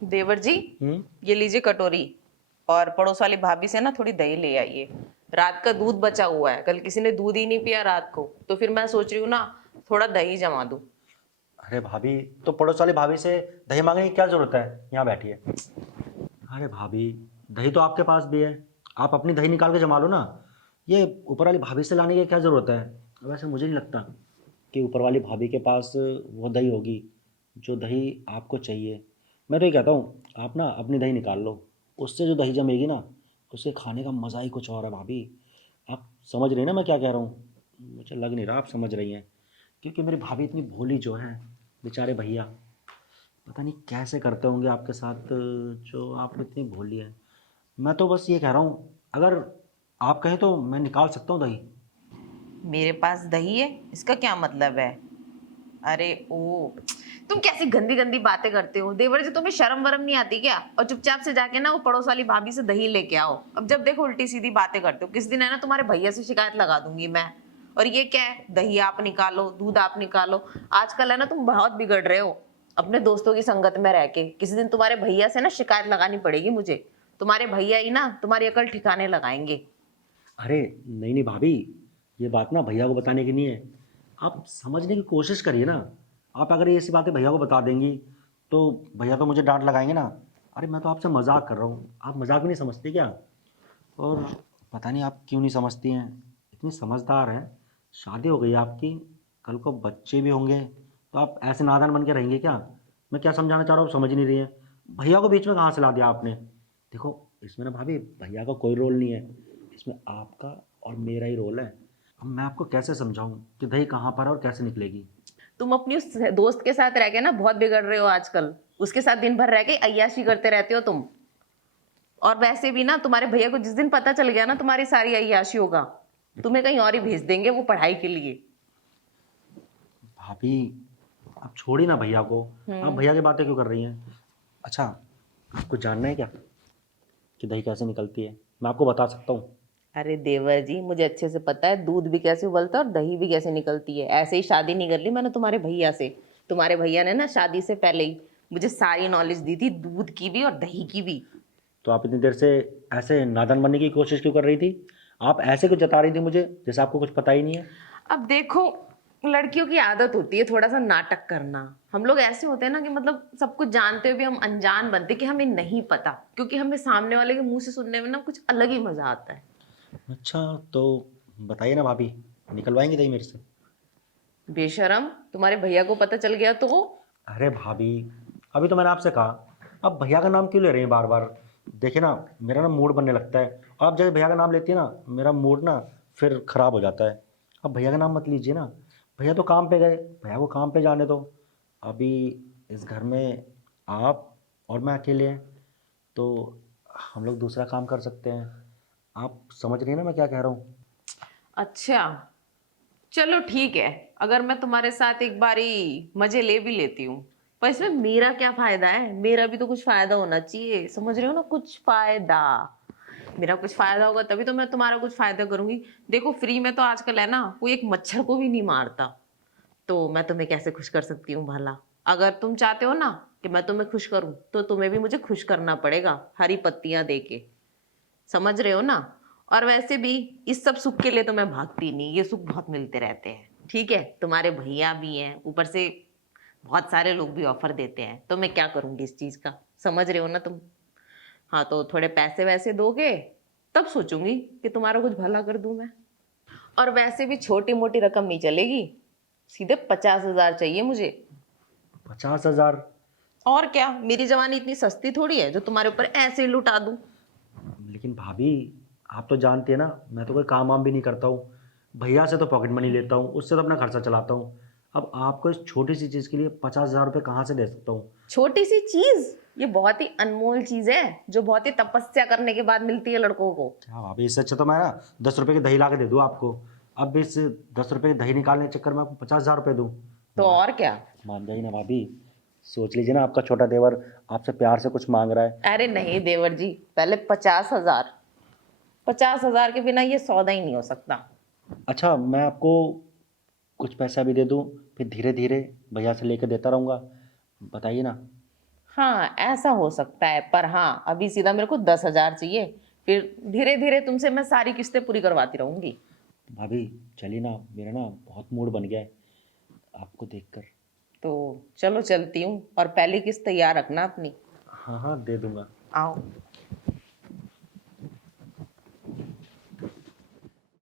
देवर जी, ये लीजिए कटोरी। और पड़ोस वाली भाभी से ना थोड़ी दही ले आइए। रात का दूध बचा हुआ है, कल किसी ने दूध ही नहीं पिया रात को, तो फिर मैं सोच रही हूँ ना थोड़ा दही जमा दूं। अरे भाभी, तो पड़ोस वाली भाभी से दही मांगने की क्या जरूरत है? यहाँ बैठिए। अरे भाभी, दही तो आपके पास भी है। आप अपनी दही निकाल के जमा लो ना। ये ऊपर वाली भाभी से लाने की क्या ज़रूरत है? वैसे मुझे नहीं लगता कि ऊपर वाली भाभी के पास वो दही होगी जो दही आपको चाहिए। मैं तो ये कहता हूँ, आप ना अपनी दही निकाल लो। उससे जो दही जमेगी ना, उससे खाने का मज़ा ही कुछ और है भाभी। आप समझ रही हैं ना मैं क्या कह रहा हूँ? मुझे लग नहीं रहा आप समझ रही हैं, क्योंकि मेरी भाभी इतनी भोली जो है। बेचारे भैया पता नहीं कैसे करते होंगे आपके साथ, जो आप इतनी भोली है। मैं तो बस ये कह रहा हूँ, अगर आप कहें तो मैं निकाल सकता हूँ दही। मेरे पास दही है, इसका क्या मतलब है? अरे ओ, तुम कैसी गंदी गंदी बातें करते हो देवर जी, तुम्हें शर्म वरम नहीं आती क्या? और चुपचाप से जाके ना वो पड़ोस वाली भाभी से दही लेके आओ। अब जब देखो उल्टी सीधी बातें करते हो, किस दिन है ना तुम्हारे भैया से शिकायत लगा दूंगी मैं। और ये क्या है, दही आप निकालो, दूध आप निकालो। आजकल है ना तुम बहुत बिगड़ रहे हो अपने दोस्तों की संगत में रह के। किसी दिन तुम्हारे भैया से ना शिकायत लगानी पड़ेगी मुझे। तुम्हारे भैया ही ना तुम्हारी अकल ठिकाने लगाएंगे। अरे नहीं नहीं भाभी, ये बात ना भैया को बताने की नहीं है। आप समझने की कोशिश करिए ना। आप अगर ये ऐसी बातें भैया को बता देंगी तो भैया तो मुझे डांट लगाएंगे ना। अरे मैं तो आपसे मजाक कर रहा हूँ, आप मजाक भी नहीं समझती क्या? और पता नहीं आप क्यों नहीं समझती हैं। इतनी समझदार हैं, शादी हो गई आपकी, कल को बच्चे भी होंगे, तो आप ऐसे नादान बन के रहेंगे क्या? मैं क्या समझाना चाह रहा हूँ, आप समझ नहीं रही हैं। भैया को बीच में कहाँ से ला दिया आपने? देखो, इसमें ना भाभी भैया का कोई रोल नहीं है, इसमें आपका और मेरा ही रोल है। अब मैं आपको कैसे समझाऊं कि दही कहाँ पर है और कैसे निकलेगी? तुम अपनी उस दोस्त के साथ रह के ना बहुत बिगड़ रहे हो आजकल। उसके साथ दिन भर रह के अय्याशी करते रहते हो तुम। और वैसे भी ना तुम्हारे भैया को जिस दिन पता चल गया ना तुम्हारी सारी अय्याशी होगा, तुम्हें कहीं और ही भेज देंगे वो पढ़ाई के लिए। भाभी, आप छोड़ी ना भैया को। आप हम्म। भैया की बातें क्यों कर रही हैं? अच्छा, आपको जानना है क्या कि दही कैसे निकलती है? मैं आपको बता सकता हूँ। अरे देवर जी, मुझे अच्छे से पता है दूध भी कैसे उबलता है और दही भी कैसे निकलती है। ऐसे ही शादी नहीं कर ली मैंने तुम्हारे भैया से। तुम्हारे भैया ने ना शादी से पहले ही मुझे सारी नॉलेज दी थी, दूध की भी और दही की भी। तो आप इतनी देर से ऐसे नादान बनने की कोशिश क्यों कर रही थी? आप ऐसे क्यों जता रही थी मुझे जैसे आपको कुछ पता ही नहीं है? अब देखो, लड़कियों की आदत होती है थोड़ा सा नाटक करना। हम लोग ऐसे होते हैं ना कि मतलब सब कुछ जानते हुए भी हम अनजान बनते कि हमें नहीं पता, क्योंकि हमें सामने वाले के मुंह से सुनने में ना कुछ अलग ही मजा आता है। अच्छा, तो बताइए ना भाभी, निकलवाएंगे दही मेरे से? बेशरम, तुम्हारे भैया को पता चल गया तो? अरे भाभी, अभी तो मैंने आपसे कहा, अब भैया का नाम क्यों ले रहे हैं बार बार? देखिए ना, मेरा ना मूड बनने लगता है। आप जब भैया का नाम लेती है ना, मेरा मूड ना फिर ख़राब हो जाता है। अब भैया का नाम मत लीजिए ना। भैया तो काम पे गए, भैया को काम पे जाने दो। अभी इस घर में आप और मैं अकेले हैं, तो हम लोग दूसरा काम कर सकते हैं। आप समझ रही हैं ना मैं क्या कह रहा हूँ? अच्छा, चलो ठीक है। अगर मैं तुम्हारे साथ एक बारी मजे ले भी लेती हूँ, पर इसमें मेरा क्या फायदा है? मेरा भी तो कुछ फायदा होना चाहिए, समझ रहे हो ना? कुछ फायदा। मेरा कुछ फायदा होगा तभी तो मैं तुम्हारा कुछ फायदा करूंगी। देखो, फ्री में तो आजकल है ना कोई एक मच्छर को भी नहीं मारता। तो मैं तुम्हें कैसे खुश कर सकती हूँ भला? अगर तुम चाहते हो ना कि मैं तुम्हें खुश करूं, तो तुम्हें भी मुझे खुश करना पड़ेगा हरी पत्तियां दे के। समझ रहे हो ना? और वैसे भी इस सब सुख के लिए तो मैं भागती नहीं, ये सुख बहुत मिलते रहते हैं। ठीक है, तुम्हारे भैया भी हैं, ऊपर से बहुत सारे लोग भी ऑफर देते हैं, तो मैं क्या करूंगी इस चीज का? समझ रहे हो ना तुम? हाँ, तो थोड़े पैसे वैसे दोगे तब सोचूंगी कि तुम्हारा कुछ भला कर दूं मैं। और वैसे भी छोटी मोटी रकम नहीं चलेगी, सीधे 50,000 चाहिए मुझे। 50,000? और क्या, मेरी जवानी इतनी सस्ती थोड़ी है जो तुम्हारे ऊपर ऐसे ही लुटा दूं। लेकिन भाभी, आप तो जानती है ना, मैं तो कोई काम वाम भी नहीं करता हूँ। भैया से तो पॉकेट मनी लेता हूँ, उससे तो अपना खर्चा चलाता हूँ। अब आपको इस छोटी सी चीज़ के लिए 50,000 रुपये कहाँ से दे सकता हूँ? छोटी सी चीज, ये बहुत ही अनमोल चीज है जो बहुत ही तपस्या करने के बाद मिलती है लड़कों को। क्या भाभी, इससे अच्छा तो मैं ना 10 रुपये की दही ला के दे दूँ आपको। अब इस 10 रुपये की दही निकालने के चक्कर में आपको 50,000 रुपये दूँ? तो मान और क्या। मान जाइए ना भाभी। सोच लीजिए ना, आपका छोटा देवर आपसे प्यार से कुछ मांग रहा है। अरे नहीं देवर जी, पहले 50,000। 50,000 के बिना ये सौदा ही नहीं हो सकता। अच्छा, मैं आपको कुछ पैसा भी दे दूँ, फिर धीरे धीरे भैया से लेकर देता रहूँगा। बताइए ना। हाँ ऐसा हो सकता है, पर हाँ अभी सीधा मेरे को 10,000 चाहिए, फिर धीरे धीरे तुमसे मैं सारी किस्तें पूरी करवाती रहूंगी। भाभी चलिए ना, मेरा ना बहुत मूड बन गया है आपको देखकर। तो चलो चलती हूँ, और पहली किस्त तैयार रखना अपनी। हाँ हाँ, दे दूंगा। आओ।